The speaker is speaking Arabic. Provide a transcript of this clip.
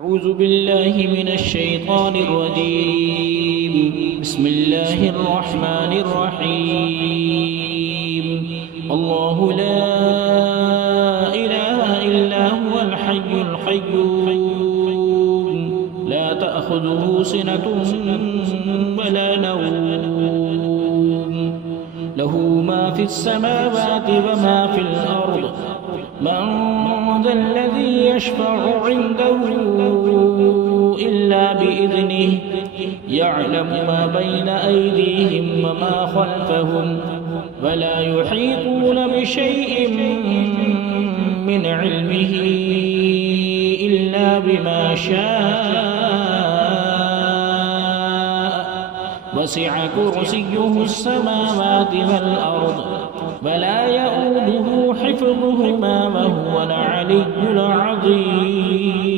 أعوذ بالله من الشيطان الرجيم. بسم الله الرحمن الرحيم. الله لا إله إلا هو الحي القيوم لا تأخذه سنة ولا نوم له ما في السماوات وما في الأرض من ذا الذي يشفع عنده إلا بإذنه يعلم ما بين أيديهم وما خلفهم ولا يحيطون بشيء من علمه إلا بما شاء وسع كرسيه السماوات والأرض ولا يؤوده حفظهما وهو العلي العظيم.